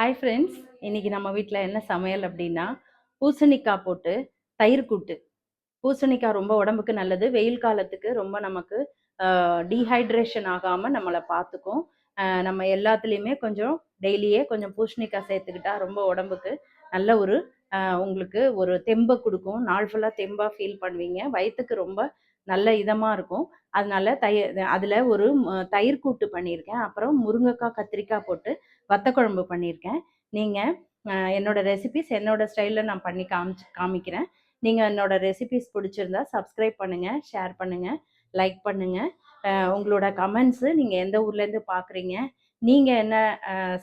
Hi friends, இன்னைக்கு நம்ம வீட்டில் என்ன சமையல் அப்படின்னா பூசணிக்காய் போட்டு தயிர் கூட்டு. பூசணிக்காய் ரொம்ப உடம்புக்கு நல்லது. வெயில் காலத்துக்கு ரொம்ப நமக்கு டீஹைட்ரேஷன் ஆகாமல் நம்மளை பார்த்துக்கும். நம்ம எல்லாத்துலேயுமே கொஞ்சம் டெய்லியே கொஞ்சம் பூசணிக்காய் சேர்த்துக்கிட்டா ரொம்ப உடம்புக்கு நல்ல ஒரு உங்களுக்கு ஒரு தெம்பை கொடுக்கும். நாள் ஃபுல்லாக தெம்பாக ஃபீல் பண்ணுவீங்க. வயிற்றுக்கு ரொம்ப நல்ல இதமாக இருக்கும். அதனால அதில் ஒரு தயிர் கூட்டு பண்ணியிருக்கேன். அப்புறம் முருங்கைக்காய் கத்திரிக்காய் போட்டு வத்த குழம்பு பண்ணியிருக்கேன். நீங்கள் என்னோட ரெசிபிஸ் என்னோட ஸ்டைலில் நான் பண்ணி காமிக்கிறேன். நீங்கள் என்னோட ரெசிபிஸ் பிடிச்சிருந்தா சப்ஸ்கிரைப் பண்ணுங்கள், ஷேர் பண்ணுங்கள், லைக் பண்ணுங்கள். உங்களோட கமெண்ட்ஸு, நீங்கள் எந்த ஊர்லேருந்து பார்க்குறீங்க, நீங்கள் என்ன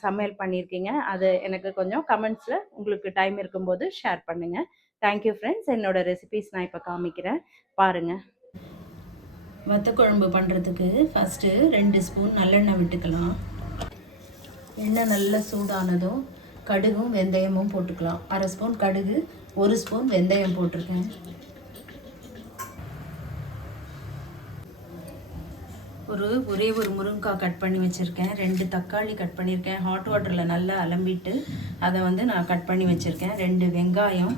சமையல் பண்ணியிருக்கீங்க, அது எனக்கு கொஞ்சம் கமெண்ட்ஸில் உங்களுக்கு டைம் இருக்கும்போது ஷேர் பண்ணுங்கள். Thank you friends. என்னோட ரெசிபிஸ் நான் இப்போ காமிக்கிறேன், பாருங்கள். வத்த குழம்பு பண்ணுறதுக்கு ஃபஸ்ட்டு 2 ஸ்பூன் நல்லெண்ணெய் விட்டுக்கலாம். எண்ணெய் நல்லா சூடானதும் கடுகும் வெந்தயமும் போட்டுக்கலாம். 1/2 ஸ்பூன் கடுகு, 1 ஸ்பூன் வெந்தயம் போட்டிருக்கேன். ஒரே ஒரு முருங்கைக்காய் கட் பண்ணி வச்சுருக்கேன். 2 தக்காளி கட் பண்ணியிருக்கேன். ஹாட் வாட்டரில் நல்லா அலம்பிட்டு அதை நான் கட் பண்ணி வச்சுருக்கேன். 2 வெங்காயம்,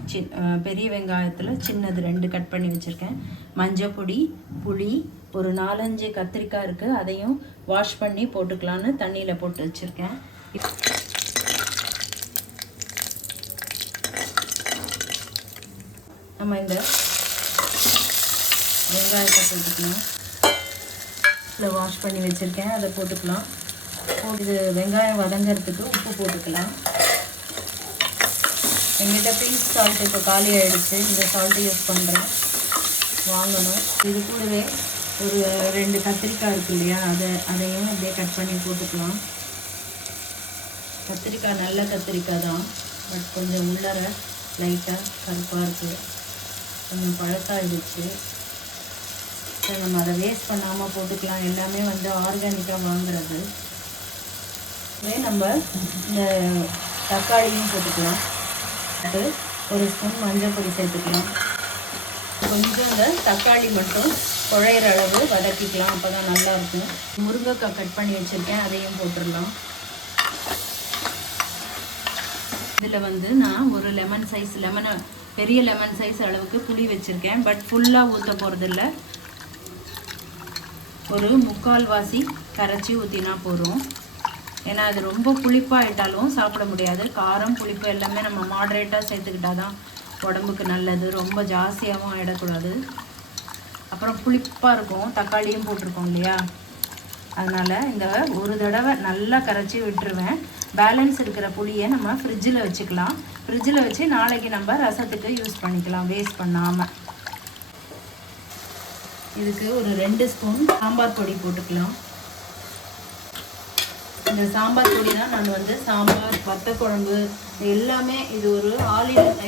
பெரிய வெங்காயத்தில் சின்னது 2 கட் பண்ணி வச்சுருக்கேன். மஞ்சள் பொடி, புளி, ஒரு 4-5 கத்திரிக்காய் இருக்குது, அதையும் வாஷ் பண்ணி போட்டுக்கலான்னு தண்ணியில் போட்டு வச்சுருக்கேன். நம்ம இந்த வெங்காயத்தை போட்டுக்கலாம். இதில் வாஷ் பண்ணி வச்சுருக்கேன், அதை போட்டுக்கலாம். இது வெங்காயம் வதங்கிறதுக்கு உப்பு போட்டுக்கலாம். எங்கிட்ட பிங்க் சால்ட் இப்போ காலி ஆகிடுச்சு. இந்த சால்ட்டு யூஸ் பண்ணுறேன், வாங்கணும். இது கூடவே ஒரு 2 கத்திரிக்காய் இருக்கு இல்லையா, அதையும் அப்படியே கட் பண்ணி போட்டுக்கலாம். கத்திரிக்காய் நல்ல கத்திரிக்காய் தான், பட் கொஞ்சம் உள்ளர லைட்டாக கருப்பாக இருக்குது, கொஞ்சம் பழசாகிடுச்சு. சரி, நம்ம அதை வேஸ்ட் பண்ணாமல் போட்டுக்கலாம். எல்லாமே ஆர்கானிக்காக வாங்குறது. நம்ம இந்த தக்காளியும் போட்டுக்கலாம். அது 1 ஸ்பூன் மஞ்சள் பொடி சேர்த்துக்கலாம். கொஞ்சம் இந்த தக்காளி மட்டும் குழையிற அளவு வதக்கிக்கலாம், அப்போ தான் நல்லாயிருக்கும். முருங்கைக்காய் கட் பண்ணி வச்சுருக்கேன், அதையும் போட்டுடலாம். இதில் நான் ஒரு பெரிய லெமன் சைஸ் அளவுக்கு புளி வச்சுருக்கேன். பட் ஃபுல்லாக ஊற்ற போகிறதில்ல, ஒரு 3/4 வாசி கரைச்சி ஊற்றினா போதும். ஏன்னா அது ரொம்ப புளிப்பாகிட்டாலும் சாப்பிட முடியாது. காரம் புளிப்பு எல்லாமே நம்ம மாடரேட்டாக சேர்த்துக்கிட்டா தான் உடம்புக்கு நல்லது. ரொம்ப ஜாஸ்தியாகவும் ஆகிடக்கூடாது, அப்புறம் புளிப்பாக இருக்கும். தக்காளியும் போட்டிருக்கோம் இல்லையா, அதனால் இந்த ஒரு தடவை நல்லா கரைச்சி விட்டுருவேன். பேலன்ஸ் இருக்கிற புளியை நம்ம ஃப்ரிட்ஜில் வச்சுக்கலாம். ஃப்ரிட்ஜில் வச்சு நாளைக்கு நம்ம ரசத்துக்கு யூஸ் பண்ணிக்கலாம், வேஸ்ட் பண்ணாமல். இதுக்கு ஒரு 2 ஸ்பூன் சாம்பார் பொடி போட்டுக்கலாம். இந்த சாம்பார் பொடி தான் நான் சாம்பார், வத்த குழம்பு எல்லாமே இது ஒரு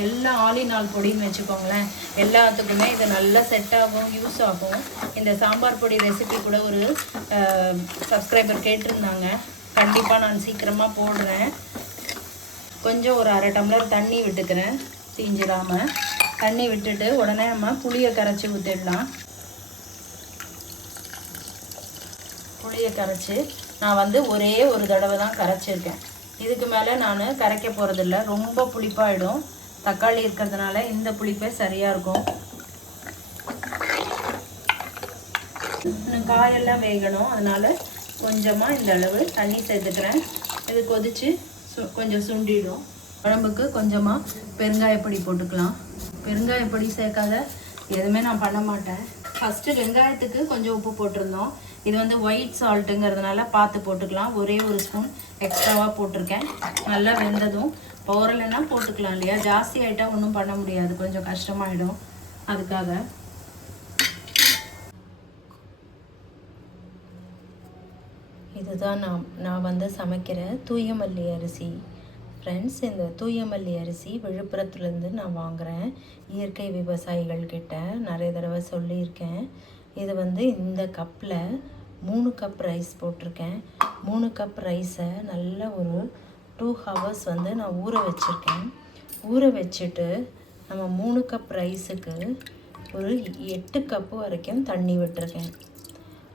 எல்லா ஆலினால் பொடின்னு வச்சுக்கோங்களேன். எல்லாத்துக்குமே இது நல்லா செட் ஆகும், யூஸ் ஆகும். இந்த சாம்பார் பொடி ரெசிபி கூட ஒரு சப்ஸ்கிரைபர் கேட்டிருந்தாங்க. கண்டிப்பாக நான் சீக்கிரமாக போடுறேன். கொஞ்சம் ஒரு 1/2 டம்ளர் தண்ணி விட்டுக்கிறேன், தீஞ்சிடாமல். தண்ணி விட்டுட்டு உடனே நம்ம புளியை கரைச்சி ஊற்றிடலாம். புளியை கரைச்சி நான் ஒரே ஒரு தடவை தான் கரைச்சிருக்கேன். இதுக்கு மேலே நான் கரைக்க போகிறதில்ல, ரொம்ப புளிப்பாகிடும். தக்காளி இருக்கிறதுனால இந்த புளிப்பே சரியாக இருக்கும். காயெல்லாம் வேகணும், அதனால் கொஞ்சமாக இந்த அளவு தண்ணி சேர்த்துக்கிறேன். இது கொதித்து கொஞ்சம் சுண்டிடும். குழம்புக்கு கொஞ்சமாக பெருங்காயப்பொடி போட்டுக்கலாம். பெருங்காயப்பொடி சேர்க்காத எதுவுமே நான் பண்ண மாட்டேன். ஃபஸ்ட்டு வெங்காயத்துக்கு கொஞ்சம் உப்பு போட்டிருந்தோம். இது ஒயிட் சால்ட்டுங்கிறதுனால பார்த்து போட்டுக்கலாம். ஒரே ஒரு ஸ்பூன் எக்ஸ்ட்ராவாக போட்டிருக்கேன். நல்லா வெந்ததும் பவுரலைன்னா போட்டுக்கலாம் இல்லையா. ஜாஸ்தி ஆகிட்டால் ஒன்றும் பண்ண முடியாது, கொஞ்சம் கஷ்டமாயிடும். அதுக்காக இதுதான் நான் சமைக்கிற தூயமல்லி அரிசி. ஃப்ரெண்ட்ஸ், இந்த தூயமல்லி அரிசி விழுப்புரத்துலேருந்து நான் வாங்குகிறேன். இயற்கை விவசாயிகள்கிட்ட நிறைய தடவை சொல்லியிருக்கேன். இது இந்த கப்பில் 3 கப் ரைஸ் போட்டிருக்கேன். 3 கப் ரைஸை நல்லா ஒரு 2 ஹவர்ஸ் நான் ஊற வச்சுருக்கேன். ஊற வச்சுட்டு நம்ம 3 கப் ரைஸுக்கு ஒரு 8 கப்பு வரைக்கும் தண்ணி விட்டுருக்கேன்.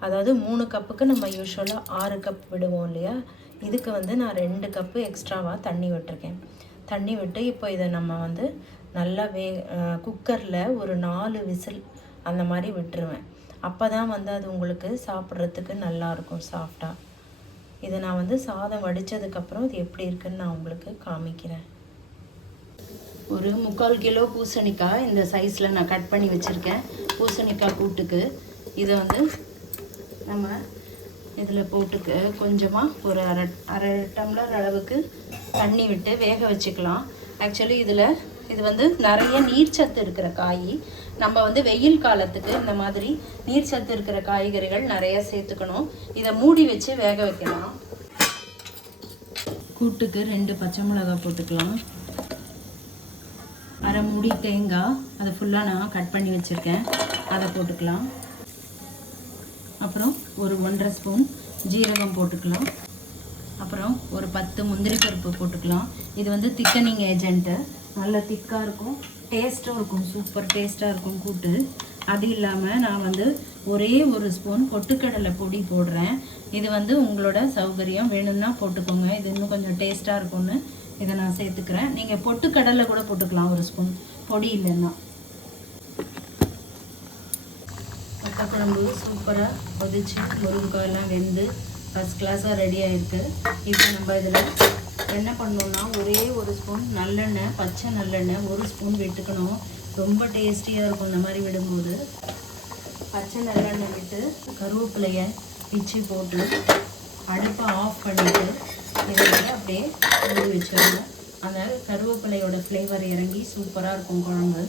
அதாவது 3 கப்புக்கு நம்ம யூஸ்வலாக 6 கப் விடுவோம் இல்லையா. இதுக்கு வந்து நான் 2 கப்பு எக்ஸ்ட்ராவாக தண்ணி விட்டுருக்கேன். தண்ணி விட்டு இப்போ இதை நம்ம வந்து நல்லா குக்கரில் ஒரு 4 விசில் அந்த மாதிரி விட்டுருவேன். அப்போ தான் வந்து அது உங்களுக்கு சாப்பிட்றதுக்கு நல்லாயிருக்கும் சாஃப்டாக. இதை நான் வந்து சாதம் வடித்ததுக்கப்புறம் இது எப்படி இருக்குன்னு நான் உங்களுக்கு காமிக்கிறேன். ஒரு 3/4 கிலோ பூசணிக்காய் இந்த சைஸில் நான் கட் பண்ணி வச்சுருக்கேன் பூசணிக்காய் கூட்டுக்கு. இதை வந்து நம்ம இதில் போட்டுக்க கொஞ்சமாக ஒரு அரை டம்ளர் அளவுக்கு தண்ணி விட்டு வேக வச்சுக்கலாம். ஆக்சுவலி இது வந்து நிறைய நீர்ச்சத்து இருக்கிற காய். நம்ம வந்து வெயில் காலத்துக்கு இந்த மாதிரி நீர்ச்சத்து இருக்கிற காய்கறிகள் நிறைய சேர்த்துக்கணும். இதை மூடி வச்சு வேக வைக்கலாம். கூட்டுக்கு 2 பச்சை மிளகாய் போட்டுக்கலாம். அரை மூடி தேங்காய், அதை ஃபுல்லாக நான் கட் பண்ணி வச்சுருக்கேன், அதை போட்டுக்கலாம். அப்புறம் ஒரு 1.5 ஸ்பூன் ஜீரகம் போட்டுக்கலாம். அப்புறம் ஒரு 10 முந்திரி பருப்பு போட்டுக்கலாம். இது வந்து திக்கனிங் ஏஜென்ட்டு, நல்ல திக்காக இருக்கும், டேஸ்ட்டும் இருக்கும், சூப்பர் டேஸ்ட்டாக இருக்கும் கூட்டு. அது இல்லாமல் நான் வந்து ஒரே ஒரு ஸ்பூன் பொட்டுக்கடலை பொடி போடுறேன். இது வந்து உங்களோட சௌகரியம், வேணும்னா போட்டுக்கோங்க. இது இன்னும் கொஞ்சம் டேஸ்ட்டாக இருக்கும்னு இதை நான் சேர்த்துக்கிறேன். நீங்கள் பொட்டுக்கடலை கூட போட்டுக்கலாம் ஒரு ஸ்பூன், பொடி இல்லைன்னா. வத்தக்குழம்பு சூப்பராக கொதிச்சு முருங்கைக்காயெல்லாம் வெந்து ஃபஸ்ட் கிளாஸாக ரெடி ஆகிருக்கு. இப்போ நம்ம இதில் என்ன பண்ணணுன்னா ஒரே ஒரு ஸ்பூன் நல்லெண்ணெய், பச்சை நல்லெண்ணெய் ஒரு ஸ்பூன் விட்டுக்கணும். ரொம்ப டேஸ்டியாக இருக்கும் இந்த மாதிரி விடும்போது. பச்சை நல்லெண்ணெய் விட்டு கருவேப்பிலையை பிச்சு போட்டு அடுப்பை ஆஃப் பண்ணிவிட்டு இதை அப்படியே மூடி வச்சிடணும். அந்த கருவேப்பிலையோட ஃப்ளேவர் இறங்கி சூப்பராக இருக்கும் குழம்பு.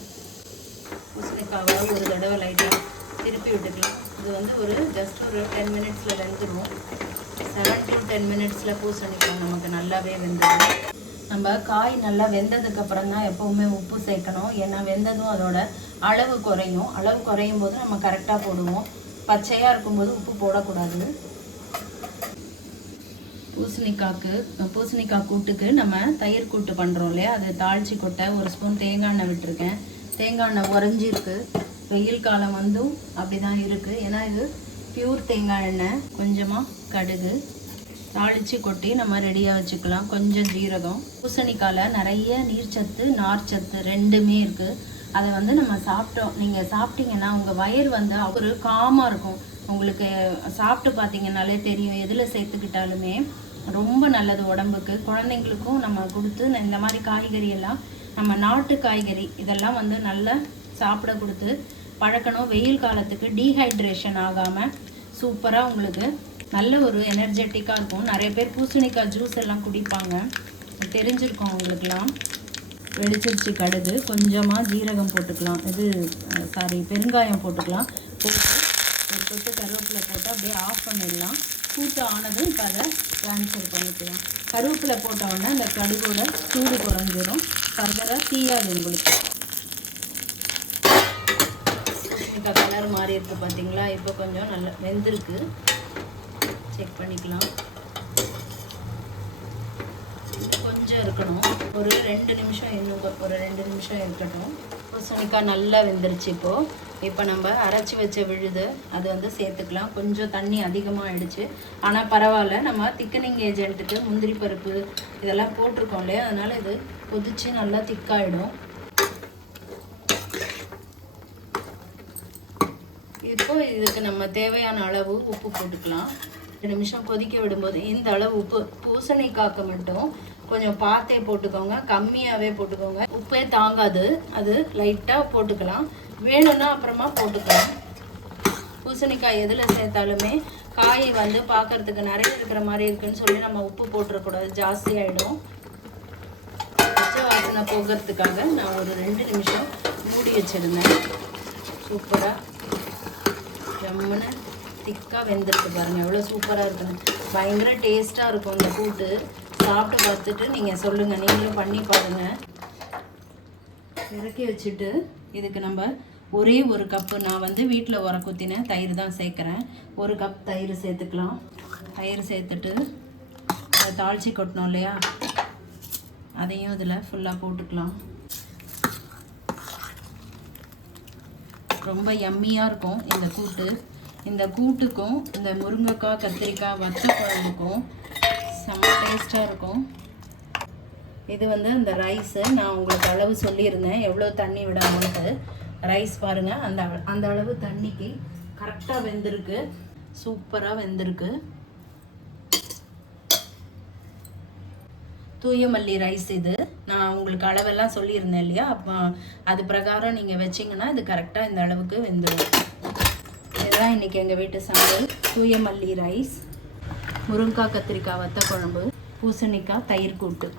பூசணிக்காவை ஒரு தடவை லைட்டாக திருப்பி விட்டுக்கலாம். இது வந்து ஒரு ஜஸ்ட் ஒரு 10 மினிட்ஸில் வெந்துடும். 7 to 10 மினிட்ஸில் பூசணிக்காய் நமக்கு நல்லாவே வெந்துடும். நம்ம காய் நல்லா வெந்ததுக்கப்புறம் தான் எப்போவுமே உப்பு சேர்க்கணும். ஏன்னா வெந்ததும் அதோட அளவு குறையும். அளவு குறையும் போது நம்ம கரெக்டாக போடுவோம். பச்சையாக இருக்கும்போது உப்பு போடக்கூடாது. பூசணிக்காய் கூட்டுக்கு நம்ம தயிர் கூட்டு பண்ணுறோம் இல்லையா, அது தாளிச்சி கொட்டை ஒரு ஸ்பூன் தேங்காய் எண்ணெய் விட்டுருக்கேன். தேங்காய் எண்ணெய் உறைஞ்சிருக்கு. வெயில் காலம் வந்தும் அப்படி தான் இருக்குது. ஏன்னா இது பியூர் தேங்காய் எண்ணெய். கொஞ்சமாக கடுகு தாளித்து கொட்டி நம்ம ரெடியாக வச்சுக்கலாம். கொஞ்சம் ஜீரகம். பூசணிக்காயில் நிறைய நீர்ச்சத்து நார்ச்சத்து ரெண்டுமே இருக்குது. அதை வந்து நம்ம சாப்பிட்டோம், நீங்கள் சாப்பிட்டீங்கன்னா உங்கள் வயிறு வந்து ஒரு காமாக இருக்கும். உங்களுக்கு சாப்பிட்டு பார்த்தீங்கன்னாலே தெரியும். எதில் சேர்த்துக்கிட்டாலுமே ரொம்ப நல்லது உடம்புக்கு. குழந்தைங்களுக்கும் நம்ம கொடுத்து இந்த மாதிரி காய்கறி எல்லாம் நம்ம நாட்டு காய்கறி இதெல்லாம் வந்து நல்லா சாப்பிட கொடுத்து பழக்கணும். வெயில் காலத்துக்கு டீஹைட்ரேஷன் ஆகாமல் சூப்பராக உங்களுக்கு நல்ல ஒரு எனர்ஜெட்டிக்காக இருக்கும். நிறைய பேர் பூசணிக்காய் ஜூஸ் எல்லாம் குடிப்பாங்க, தெரிஞ்சிருக்கோம் உங்களுக்கெல்லாம். வெடிச்சிருச்சு கடுகு, கொஞ்சமாக ஜீரகம் போட்டுக்கலாம். பெருங்காயம் போட்டுக்கலாம். போட்டு ஒரு கொத்து கருவேப்பிலை போட்டு அப்படியே ஆஃப் பண்ணிடலாம். கூட்டு ஆனதும் இப்போ அதை ட்ரான்ஸ்ஃபர் பண்ணிக்கலாம். கருவேப்பிலை போட்ட உடனே அந்த கடுகோட சூடு குறைஞ்சிடும். ஃபர்தராக தீயாது உங்களுக்கு. இப்போ கலர் மாறி இருக்குது பார்த்தீங்களா? இப்போ கொஞ்சம் நல்லா வெந்திருக்கு. செக் பண்ணிக்கலாம். கொஞ்சம் இருக்கணும், ஒரு 2 நிமிஷம், இன்னும் ஒரு 2 நிமிஷம் இருக்கட்டும். பூசணிக்காய் நல்லா வெந்துருச்சு. இப்போ நம்ம அரைச்சி வச்ச விழுது அது வந்து சேர்த்துக்கலாம். கொஞ்சம் தண்ணி அதிகமாக ஆயிடுச்சு, ஆனால் பரவாயில்ல. நம்ம திக்கனிங் ஏஜென்ட்டுக்கு முந்திரி பருப்பு இதெல்லாம் போட்டிருக்கோம் இல்லையா, அதனால் இது கொதிச்சு நல்லா திக்காயிடும். இப்போ இதுக்கு நம்ம தேவையான அளவு உப்பு போட்டுக்கலாம். 2 நிமிஷம் கொதிக்க விடும்போது இந்த அளவு உப்பு, பூசணிக்காய்க்கு மட்டும் கொஞ்சம் பார்த்தே போட்டுக்கோங்க, கம்மியாகவே போட்டுக்கோங்க. உப்பே தாங்காது, அது லைட்டாக போட்டுக்கலாம். வேணும்னா அப்புறமா போட்டுக்கலாம். பூசணிக்காய் எதில் சேர்த்தாலுமே காய் வந்து பார்க்கறதுக்கு நிறைய இருக்கிற மாதிரி இருக்குன்னு சொல்லி நம்ம உப்பு போட்டுறக்கூடாது, ஜாஸ்தி ஆகிடும். பச்சை வாசனை போகிறதுக்காக நான் ஒரு 2 நிமிஷம் மூடி வச்சுருந்தேன். சூப்பராக ஜம்முன்னு திக்காக வெந்திருக்கு பாருங்கள், எவ்வளோ சூப்பராக இருக்குன்னு. பயங்கர டேஸ்ட்டாக இருக்கும் இந்த கூட்டு. சாப்பிட்டு பார்த்துட்டு நீங்கள் சொல்லுங்கள், நீங்களும் பண்ணி பாருங்கள். இறக்கி வச்சுட்டு இதுக்கு நம்ம ஒரே ஒரு கப்பு, நான் வந்து வீட்டில் உர குத்தின தயிர் தான் சேர்க்குறேன். 1 கப் தயிர் சேர்த்துக்கலாம். தயிர் சேர்த்துட்டு அதை தாளித்து கொட்டணும் இல்லையா, அதையும் இதில் ஃபுல்லாக போட்டுக்கலாம். ரொம்ப யம்மியாக இருக்கும் இந்த கூட்டு. இந்த கூட்டுக்கும் இந்த முருங்கைக்காய் கத்திரிக்காய் வத்த குழம்புக்கும் செம்ம டேஸ்ட்டாக இருக்கும். இது வந்து இந்த ரைஸு நான் உங்களுக்கு அளவு சொல்லியிருந்தேன் எவ்வளோ தண்ணி விடணும்ட்டு. ரைஸ் பாருங்கள், அந்த அளவு தண்ணிக்கு கரெக்டாக வெந்திருக்கு, சூப்பராக வெந்திருக்கு. தூய மல்லி ரைஸ் இது. நான் உங்களுக்கு அளவெல்லாம் சொல்லியிருந்தேன் இல்லையா, அப்போ அது பிரகாரம் நீங்கள் வச்சிங்கன்னா இது கரெக்டாக இந்த அளவுக்கு வெந்துடும். இதுதான் இன்றைக்கி எங்கள் வீட்டு சமையல். தூய மல்லி ரைஸ், முருங்கைக்காய் கத்திரிக்காய் வத்த குழம்பு, பூசணிக்காய் தயிர் கூட்டு.